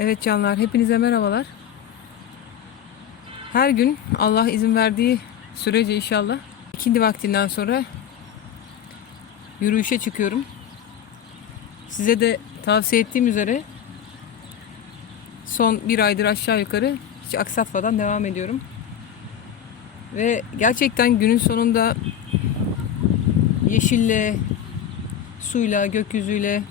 Evet canlar, hepinize merhabalar. Her gün Allah izin verdiği sürece inşallah ikindi vaktinden sonra yürüyüşe çıkıyorum. Size de tavsiye ettiğim üzere son bir aydır aşağı yukarı hiç aksatmadan devam ediyorum. Ve gerçekten günün sonunda yeşille, suyla, gökyüzüyle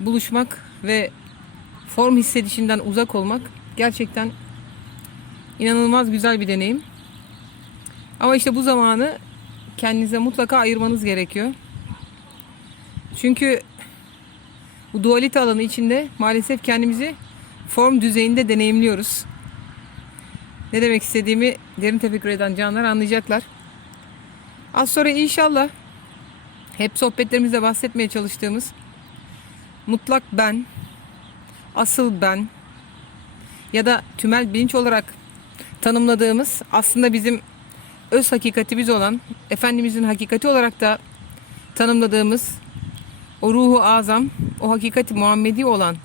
buluşmak ve form hissedişinden uzak olmak gerçekten inanılmaz güzel bir deneyim. Ama işte bu zamanı kendinize mutlaka ayırmanız gerekiyor. Çünkü bu dualite alanı içinde maalesef kendimizi form düzeyinde deneyimliyoruz. Ne demek istediğimi derin tefekkür eden canlar anlayacaklar. Az sonra inşallah hep sohbetlerimizde bahsetmeye çalıştığımız mutlak ben, asıl ben ya da tümel bilinç olarak tanımladığımız aslında bizim öz hakikatimiz olan, Efendimizin hakikati olarak da tanımladığımız o ruhu azam, o hakikati Muhammedi olan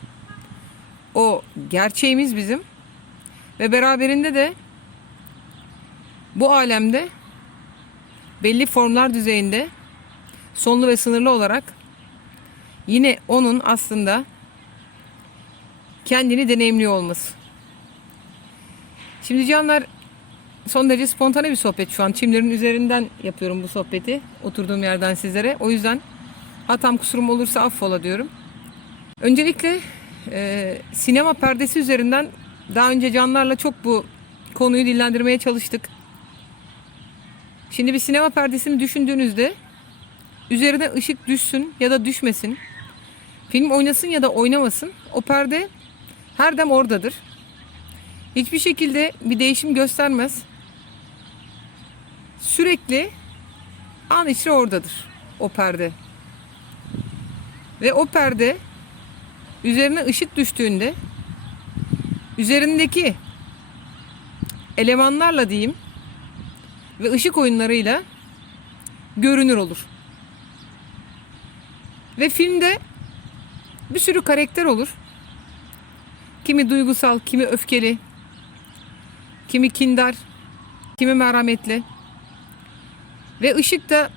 o gerçeğimiz bizim. Ve beraberinde de bu alemde belli formlar düzeyinde sonlu ve sınırlı olarak yine onun aslında kendini deneyimliyor olması. Şimdi canlar son derece spontane bir sohbet şu an. Çimlerin üzerinden yapıyorum bu sohbeti. Oturduğum yerden sizlere. O yüzden hatam kusurum olursa affola diyorum. Öncelikle e, sinema perdesi üzerinden daha önce canlarla çok bu konuyu dillendirmeye çalıştık. Şimdi bir sinema perdesini düşündüğünüzde üzerine ışık düşsün ya da düşmesin. Film oynasın ya da oynamasın. O perde her dem oradadır. Hiçbir şekilde bir değişim göstermez. Sürekli an içi oradadır o perde. Ve o perde üzerine ışık düştüğünde üzerindeki elemanlarla diyeyim ve ışık oyunlarıyla görünür olur. Ve filmde bir sürü karakter olur. Kimi duygusal, kimi öfkeli, kimi kindar, kimi merhametli. Ve ışık da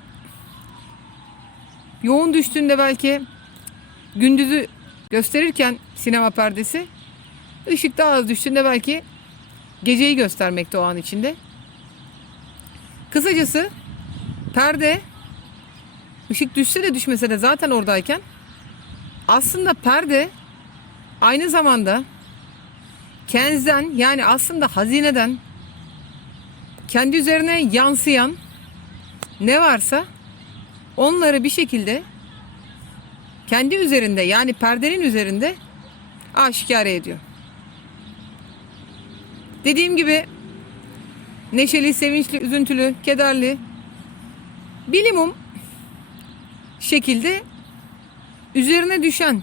yoğun düştüğünde belki gündüzü gösterirken sinema perdesi ışık daha az düştüğünde belki geceyi göstermekte o an içinde. Kısacası perde ışık düşse de düşmese de zaten oradayken aslında perde aynı zamanda kenzden yani aslında hazineden kendi üzerine yansıyan ne varsa onları bir şekilde kendi üzerinde yani perdenin üzerinde aşikar ediyor. Dediğim gibi neşeli, sevinçli, üzüntülü, kederli bilimum şekilde üzerine düşen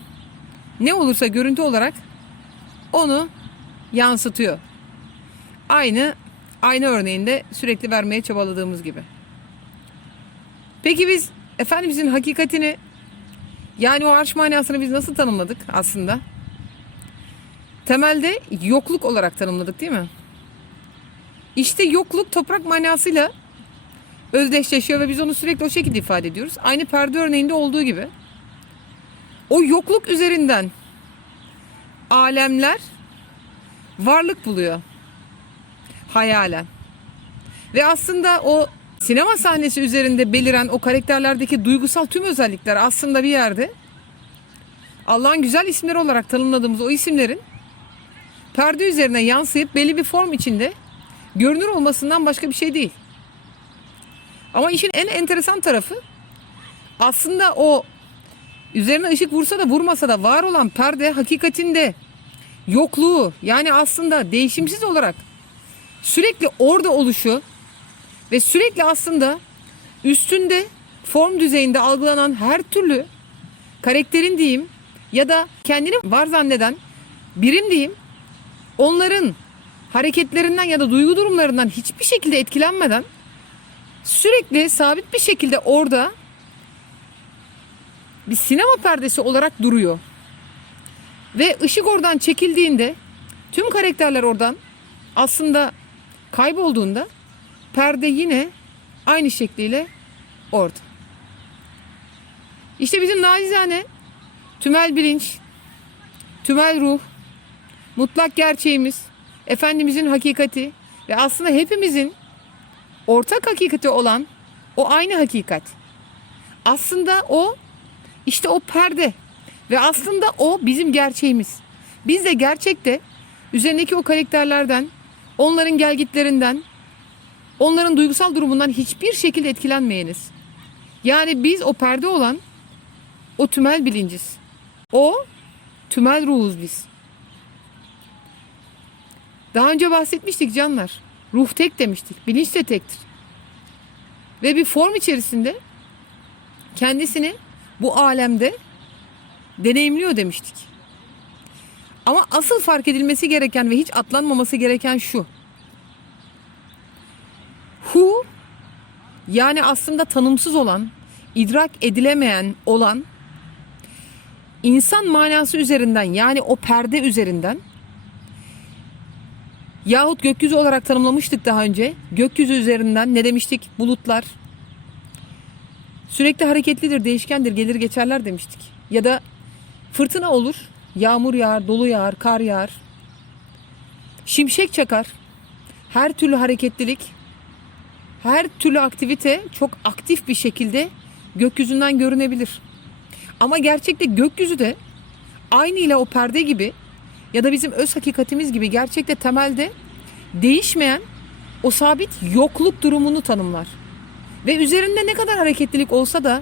ne olursa görüntü olarak onu yansıtıyor. Aynı aynı örneğinde sürekli vermeye çabaladığımız gibi. Peki biz Efendimizin hakikatini yani o arş manasını biz nasıl tanımladık aslında? Temelde yokluk olarak tanımladık değil mi? İşte yokluk toprak manasıyla özdeşleşiyor ve biz onu sürekli o şekilde ifade ediyoruz. Aynı perde örneğinde olduğu gibi. O yokluk üzerinden alemler varlık buluyor. Hayalen. Ve aslında o sinema sahnesi üzerinde beliren o karakterlerdeki duygusal tüm özellikler aslında bir yerde Allah'ın güzel isimleri olarak tanımladığımız o isimlerin perde üzerine yansıyıp belli bir form içinde görünür olmasından başka bir şey değil. Ama işin en enteresan tarafı aslında o üzerine ışık vursa da vurmasa da var olan perde hakikatinde yokluğu yani aslında değişimsiz olarak sürekli orada oluşu ve sürekli aslında üstünde form düzeyinde algılanan her türlü karakterin diyeyim ya da kendini var zanneden birim diyeyim onların hareketlerinden ya da duygu durumlarından hiçbir şekilde etkilenmeden sürekli sabit bir şekilde orada bir sinema perdesi olarak duruyor. Ve ışık oradan çekildiğinde tüm karakterler oradan aslında kaybolduğunda perde yine aynı şekliyle orada. İşte bizim nacizane tümel bilinç, tümel ruh, mutlak gerçeğimiz, Efendimizin hakikati ve aslında hepimizin ortak hakikati olan o aynı hakikat. Aslında o işte o perde ve aslında o bizim gerçeğimiz. Biz de gerçekte üzerindeki o karakterlerden, onların gelgitlerinden, onların duygusal durumundan hiçbir şekilde etkilenmeyeniz. Yani biz o perde olan o tümel bilinciz. O tümel ruhuz biz. Daha önce bahsetmiştik canlar. Ruh tek demiştik. Bilinç de tektir. Ve bir form içerisinde kendisini bu alemde deneyimliyor demiştik. Ama asıl fark edilmesi gereken ve hiç atlanmaması gereken şu. Hu yani aslında tanımsız olan, idrak edilemeyen olan insan manası üzerinden yani o perde üzerinden yahut gökyüzü olarak tanımlamıştık daha önce. Gökyüzü üzerinden ne demiştik? Bulutlar sürekli hareketlidir, değişkendir, gelir geçerler demiştik. Ya da fırtına olur, yağmur yağar, dolu yağar, kar yağar. Şimşek çakar. Her türlü hareketlilik, her türlü aktivite çok aktif bir şekilde gökyüzünden görünebilir. Ama gerçekte gökyüzü de aynı ile o perde gibi ya da bizim öz hakikatimiz gibi gerçekte temelde değişmeyen o sabit yokluk durumunu tanımlar. Ve üzerinde ne kadar hareketlilik olsa da,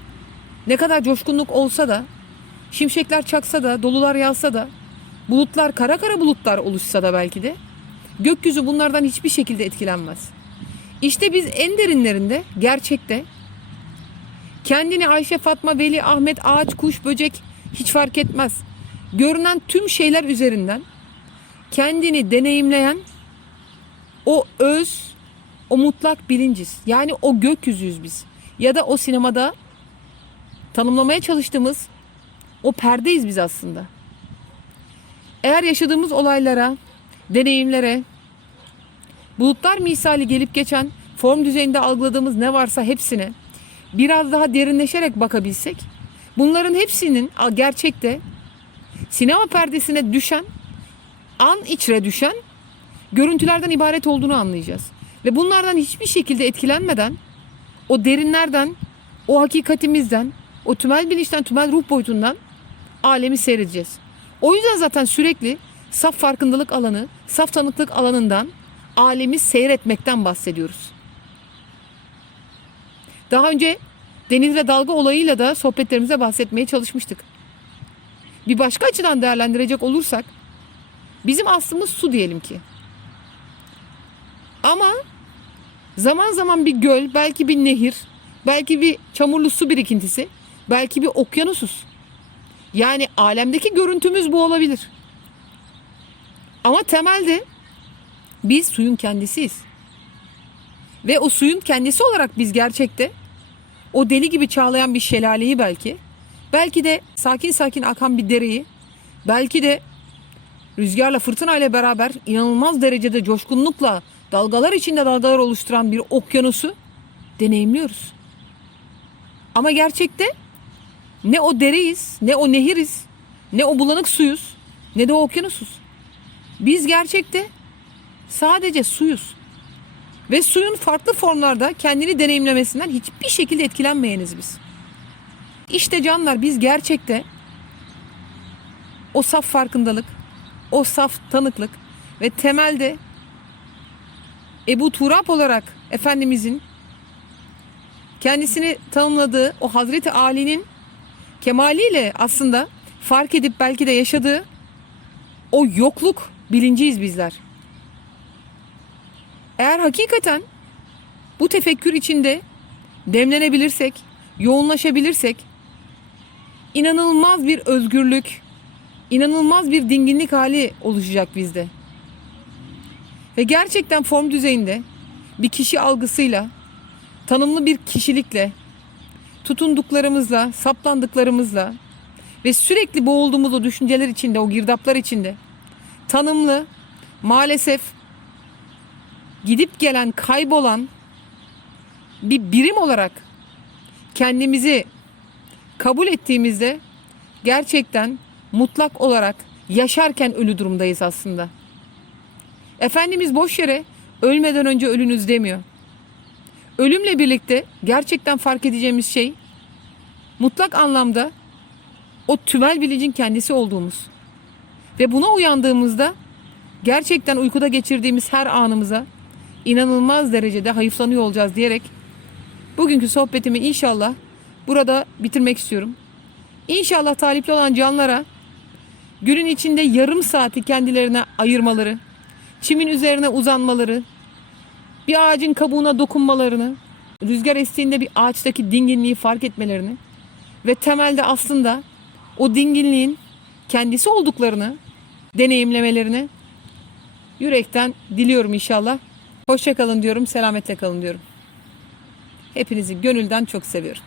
ne kadar coşkunluk olsa da, şimşekler çaksa da, dolular yağsa da, bulutlar kara kara bulutlar oluşsa da belki de gökyüzü bunlardan hiçbir şekilde etkilenmez. İşte biz en derinlerinde gerçekte kendini Ayşe, Fatma, Veli, Ahmet, ağaç, kuş, böcek hiç fark etmez. Görünen tüm şeyler üzerinden kendini deneyimleyen o öz, o mutlak bilinciz. Yani o gökyüzüyüz biz. Ya da o sinemada tanımlamaya çalıştığımız o perdeyiz biz aslında. Eğer yaşadığımız olaylara, deneyimlere, bulutlar misali gelip geçen form düzeyinde algıladığımız ne varsa hepsine biraz daha derinleşerek bakabilsek, bunların hepsinin gerçekte sinema perdesine düşen, an içre düşen görüntülerden ibaret olduğunu anlayacağız. Ve bunlardan hiçbir şekilde etkilenmeden o derinlerden, o hakikatimizden, o tümel bilinçten, tümel ruh boyutundan alemi seyredeceğiz. O yüzden zaten sürekli saf farkındalık alanı, saf tanıklık alanından alemi seyretmekten bahsediyoruz. Daha önce deniz ve dalga olayıyla da sohbetlerimize bahsetmeye çalışmıştık. Bir başka açıdan değerlendirecek olursak bizim aslımız su diyelim ki. Ama zaman zaman bir göl, belki bir nehir, belki bir çamurlu su birikintisi, belki bir okyanusuz. Yani alemdeki görüntümüz bu olabilir. Ama temelde biz suyun kendisiyiz. Ve o suyun kendisi olarak biz gerçekte o deli gibi çağlayan bir şelaleyi belki, belki de sakin sakin akan bir dereyi, belki de rüzgarla fırtınayla beraber inanılmaz derecede coşkunlukla dalgalar içinde dalgalar oluşturan bir okyanusu deneyimliyoruz. Ama gerçekte ne o dereyiz, ne o nehiriz, ne o bulanık suyuz, ne de o okyanusuz. Biz gerçekte sadece suyuz. Ve suyun farklı formlarda kendini deneyimlemesinden hiçbir şekilde etkilenmeyeniz biz. İşte canlar biz gerçekte o saf farkındalık, o saf tanıklık ve temelde Ebu Turab olarak Efendimizin kendisini tanımladığı o Hazreti Ali'nin kemaliyle aslında fark edip belki de yaşadığı o yokluk bilinciyiz bizler. Eğer hakikaten bu tefekkür içinde demlenebilirsek, yoğunlaşabilirsek inanılmaz bir özgürlük, inanılmaz bir dinginlik hali oluşacak bizde. Ve gerçekten form düzeyinde bir kişi algısıyla, tanımlı bir kişilikle, tutunduklarımızla, saplandıklarımızla ve sürekli boğulduğumuz o düşünceler içinde, o girdaplar içinde tanımlı maalesef gidip gelen, kaybolan bir birim olarak kendimizi kabul ettiğimizde gerçekten mutlak olarak yaşarken ölü durumdayız aslında. Efendimiz boş yere ölmeden önce ölünüz demiyor. Ölümle birlikte gerçekten fark edeceğimiz şey mutlak anlamda o tümel bilincin kendisi olduğumuz. Ve buna uyandığımızda gerçekten uykuda geçirdiğimiz her anımıza inanılmaz derecede hayıflanıyor olacağız diyerek bugünkü sohbetimi inşallah burada bitirmek istiyorum. İnşallah talipli olan canlara günün içinde yarım saati kendilerine ayırmaları, çimin üzerine uzanmaları, bir ağacın kabuğuna dokunmalarını, rüzgar estiğinde bir ağaçtaki dinginliği fark etmelerini ve temelde aslında o dinginliğin kendisi olduklarını deneyimlemelerini yürekten diliyorum inşallah. Hoşça kalın diyorum, selametle kalın diyorum. Hepinizi gönülden çok seviyorum.